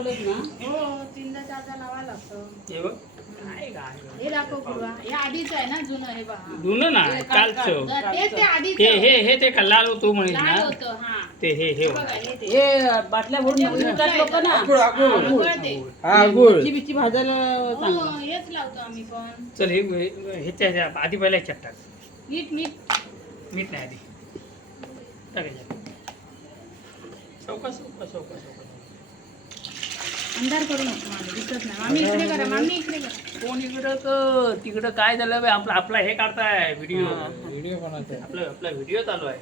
हो 3दा 4दा लावा लागतं. हे बघ काय काय हे दाखव पूर्वा. हे आधीच आहे ना जुनं हे बघा. जुनं ना कालचं ते आधीच हे ते लाल होतो म्हणे लाल ना होतं हा. ते हे बघा हे ते. हे बाटल्या भरून विकतात लोक ना. आगोळ ते. मिरची बिची भाजायला हो हेच लावतो आम्ही पण. चल हे त्या आधी पहिला ह्याच्यात टाक मीठ मीठ नाही आधी टाकायचं चौकस अंधार करू नको मामी दिसत नाही. मामी इकडे करा मामी इकडे करा. कोण इकडं तिकडं काय झालं बे? आपला हे काढताय व्हिडिओ बनवते. आपला व्हिडिओ चालू आहे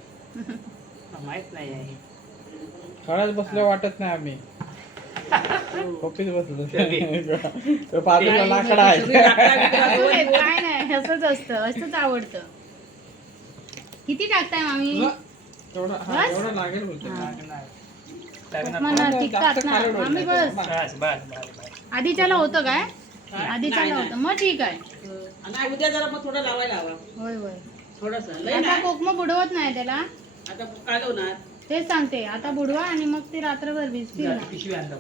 माहित नाही आहे खरंच बसलं वाटत नाही आम्ही कॉपीत बसलो बाजूला लाकडा आहे काय नाही असंच असतं असंच आवडतं. किती टाकताय मामी? एवढं लागेल बोलते मला टिकतात ना मामी बस. बस आधीच्याला होतं काय? आधीच्याला होतं मग ठीक आहे. आणि उद्या जरा मग थोडं लावायला हवा होय होय. थोडस आता कोकम बुडवत नाही त्याला. आता काय लावणार तेच सांगते आता बुडवा आणि मग ते रात्रभर भिजतील ना. पिशवी आणला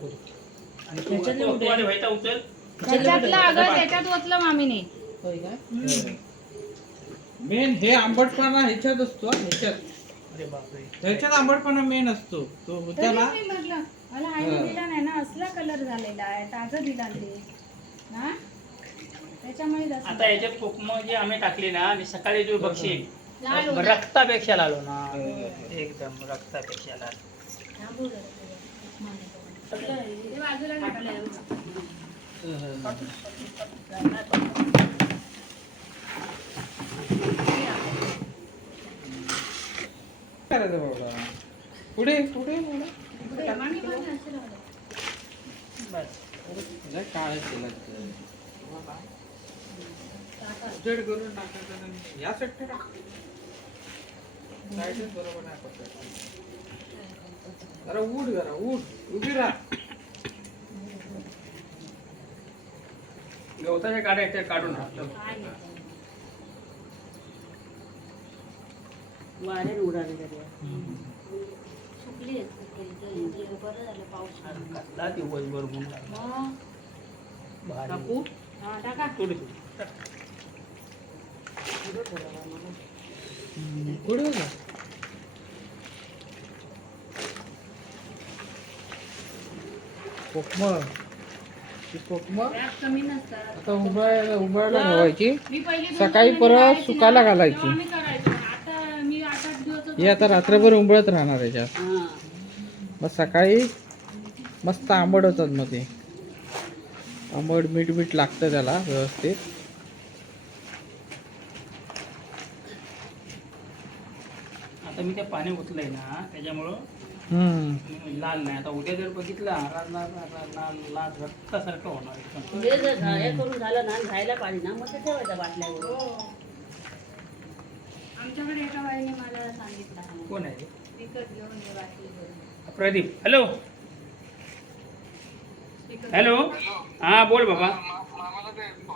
आणि व्हायचा उचल त्याच्यातलं अगं त्याच्यात ओतलं मामीने. होय काय मेन हे आंबटपणा ह्याच्यात असतो ह्याच्यात अरे बापरे ह्याच्यात आंबटपणा मेन असतो तो तरी त्याला मी म्हटलं मला आईने दिला नाही ना असला कलर झालेला आहे ताजं दिला ते ना त्याच्यामुळे जास्त आता याच्यात कोकम जे आम्ही टाकली ना आणि सकाळी जो बघशील लाल होतं. रक्तापेक्षा लालो ना एकदम रक्तापेक्षा लाल थांबू जरा थोडं. ते बाजूला टाकलंय बघा. करायचं बाबा पुढे पुढे पुढे मामी पण असं लावलं. बस काळ केलं जड करून टाकायचं या सेट बरोबर नाही पडत. जरा उभी राहा गवताच्या काड्या आहेत त्या काढून टाकलं काय नाही. वाऱ्याने उडाले सुकली आहेत सुकली. बरं झालं पाऊस आला. कसला दिवसभर ऊन लागला. मग भारी. टाकू हा टाका. थोडी पुढे हो का कोकम व्याप कमी नसतात. आता उभायला ठेवायची मी पहिली सकाळी दोन परत महिने सुकायला करायची घालायची. ना, तेव्हा मी करायचो. आता मी 8-8 दिवस ही आता रात्रभर उंबळत राहणार याच्यात मग सकाळी मस्त आंबट होतात मग ते आंबट मीठ लागतं त्याला व्यवस्थित. आता मी ते पाणी ओतलंय ना त्याच्यामुळं लाल नाही. आता उद्या जर बघितला लाल रक्तासारखं होणार एकदम. हे जर हे करून झालं ना राहायला पाणी ना मग ते ठेवायचं बाटल्यावर. हो. आमच्याकडे एका बाईने मला सांगितलं कोण आहे विकत घेऊन ये बाटली भरून. प्रदीप हॅलो हॅलो हा बोल बाबा